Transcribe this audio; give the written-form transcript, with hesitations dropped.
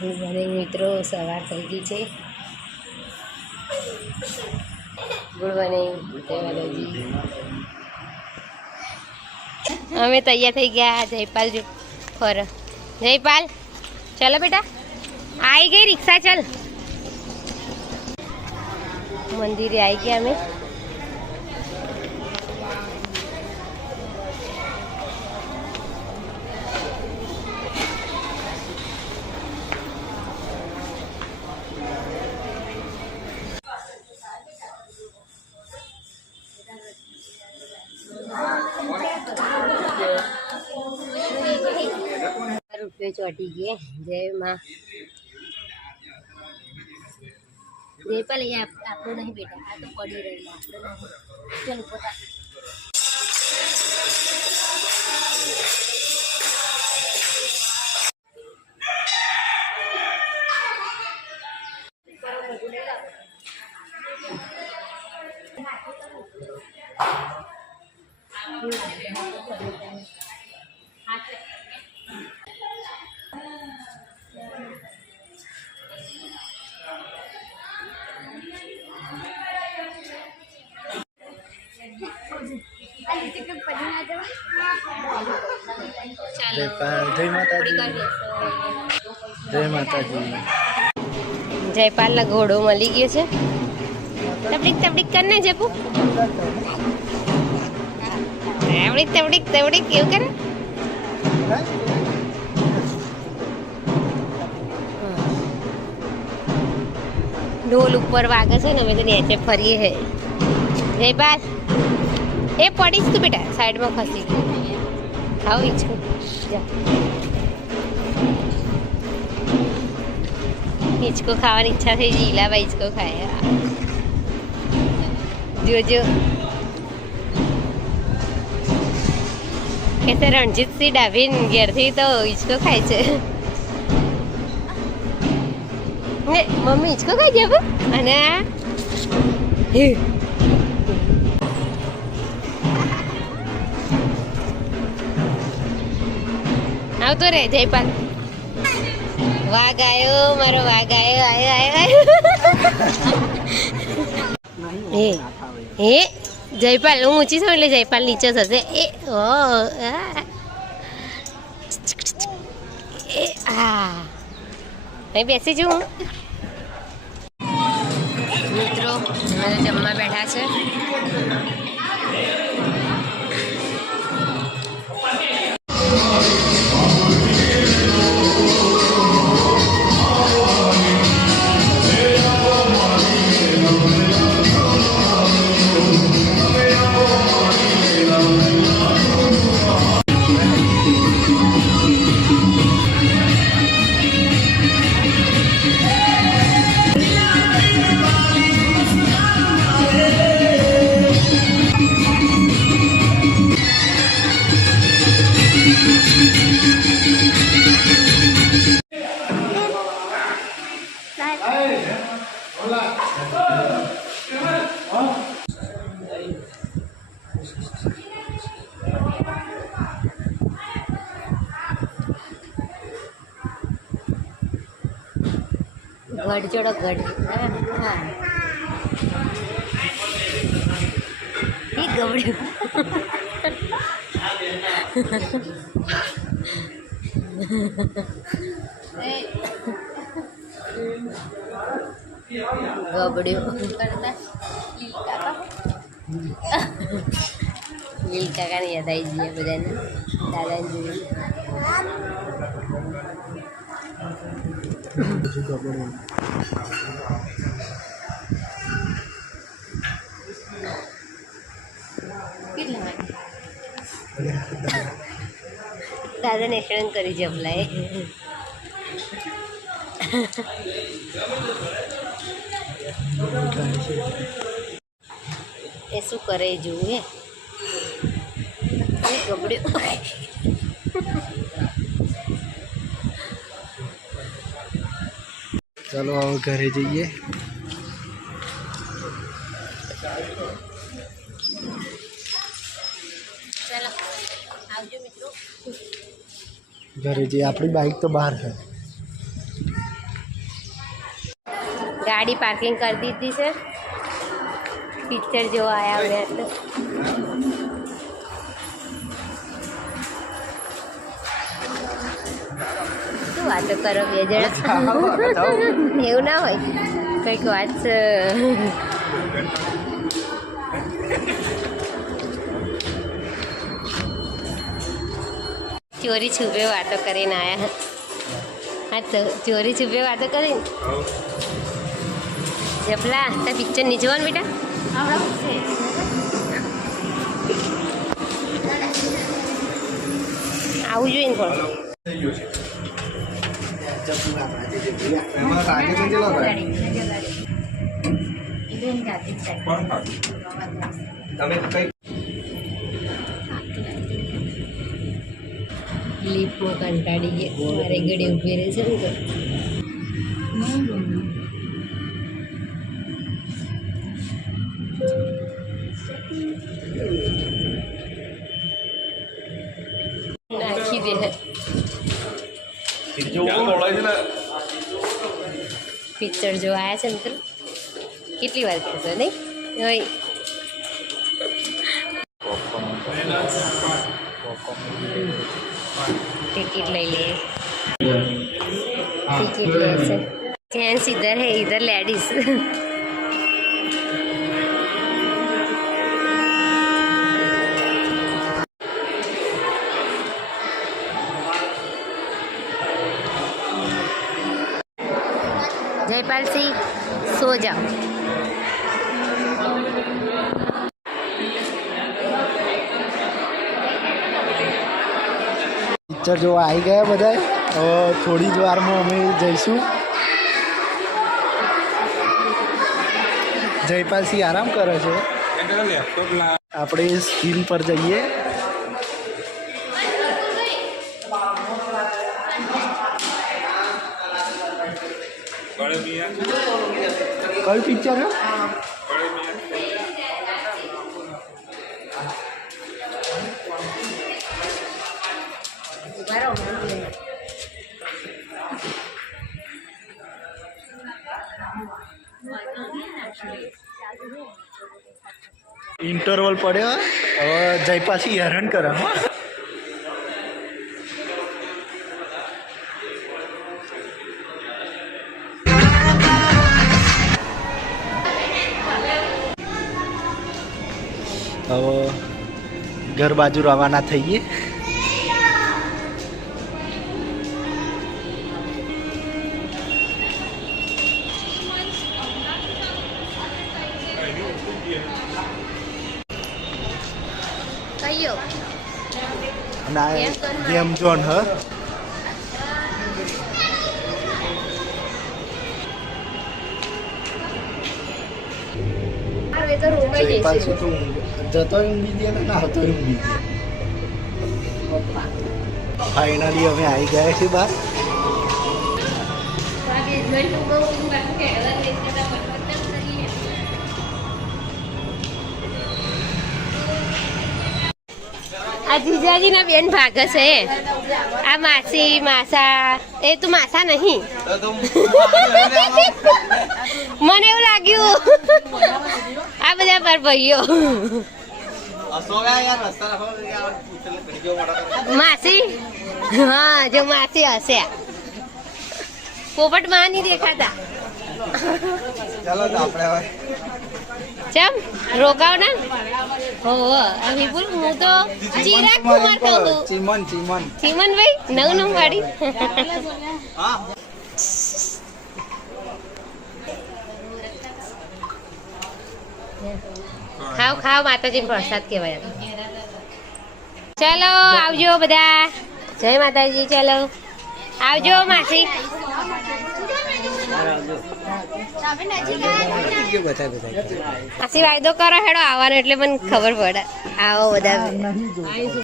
Good morning મિત્રો, સવાર થઈ ગઈ છે. ગુડ મોર્નિંગ જય માતાજી. અમે તૈયાર થઈ ગયા. જયપાલ જો ફર. જયપાલ ચલો બેટા, આવી ગઈ રિક્ષા. ચાલ મંદિરે આવી ગયા અમે. રૂપિયો ચોટી ગયે. જય માં. જયપાલ અહીંયા આપણો નહીં બેટા, આ તો પડી રહેલું આપણે નહીં. ચલ પોતા જય માતાજી. જયપાલ ના ઘોડો મળી ગયો છે. તબડીક તબડીક કરને જપુ. તબડીક તબડીક તબડીક કેવું કરે. ઢોલ ઉપર વાગે છે ને, અમે તો નીચે ફરીએ હે. જયપાલ એ પડીશ તું બેટા, સાઈડમાં ખસી ગઈ. આવો હિંચકો જા. હિંચકો ખાવાની ઈચ્છા થઈ ગઈ. ઈલાબા હિંચકો ખાય. જોજો કે તે રણજીતસિંહ ડાભીન ઘેરથી તો હિંચકો ખાય છે. મમ્મી હિંચકો ખાઈ જાય. અને આવતો રે જયપાલ. વાઘ આવ્યો, મારો વાઘ આવ્યો. આવ્યો હે જયપાલ, હું ઊંચી છું એટલે જયપાલ નીચે થશે. અહીં બેસી જઉં. મિત્રો અમે જમવા બેઠા છે. ગઢ જોડો ગઢ. હા એ ગબડ્યું. ગબડ્યું લીલ કાકાને યાદ આવી જઈએ બધાને. દાદાને જોયું. દાદાને એક્શન કરી જમલાય. એ શું કરે જોવું. હે ગબડ્યું. ચાલો હવે ઘરે જઈએ. ચાલો આવજો મિત્રો. ઘરે જઈએ. આપણી બાઈક તો બહાર છે. ગાડી પાર્કિંગ કરી દીધી છે. પિક્ચર જોવા આવ્યા અમે તો. શું વાતો કરો બે જણા? એવું ના હોય, કંઈક વાત છે. ચોરી છુપે વાતો કરીને આયા. હા તો ચોરી છુપે વાતો કરીને જપલા તો પિક્ચર નહીં જોવાનું બેટા. આવું જોઈએ ને લીફમાં કંટાળી ગયા. મારે ગળે ઉભી રહે છે ને તો નાખી દે. પિક્ચર જો આયા છે મિત્રો, કેટલી વાર કહેશો નહીં? टिकट ले लिए. टिकट ले से जेंट्स इधर है, इधर लेडीज. जयपाल सिंह सो जाओ. પિક્ચર જોવા આવી ગયા બધા. હવે થોડી જ વારમાં અમે જઈશું. જયપાલસિંહ આરામ કરે છે. આપણે સ્ક્રીન પર જઈએ. કયું પિક્ચર હે? ઇન્ટરવલ પડ્યો. હવે જયપાલસિંહ હેરાન કરે. હવે ઘર બાજુ રવાના થઈએ. કયો અને ગેમ ઝોન હ. જયપાલસિંહ તો જતો ઊંઘી દે ને ના હતો ઊંઘી દે. ફાઇનલી અમે આવી ગયા છીએ બહાર. આ જીજાજીના બેન ભાગે છે. આ માસી માસા એ તું માસા નહીં. મને એવું લાગ્યું આ બધા પર ભાઈઓ. માસી હા જો માસી હશે. પોપટ માં નહીં દેખાતા. ચમ રોકાવ ને. હો વિપુલ હું તો ચિરાગ કુમાર કહું. ચીમન ભાઈ નવ વાળી. ખાવ ખાવ માતાજીનો પ્રસાદ કહેવાય. ચાલો આવજો બધા. જય માતાજી. ચાલો આવજો માસી. માસી વાયદો કરો હેડો આવવાનો એટલે મને ખબર પડે. આવો બધા.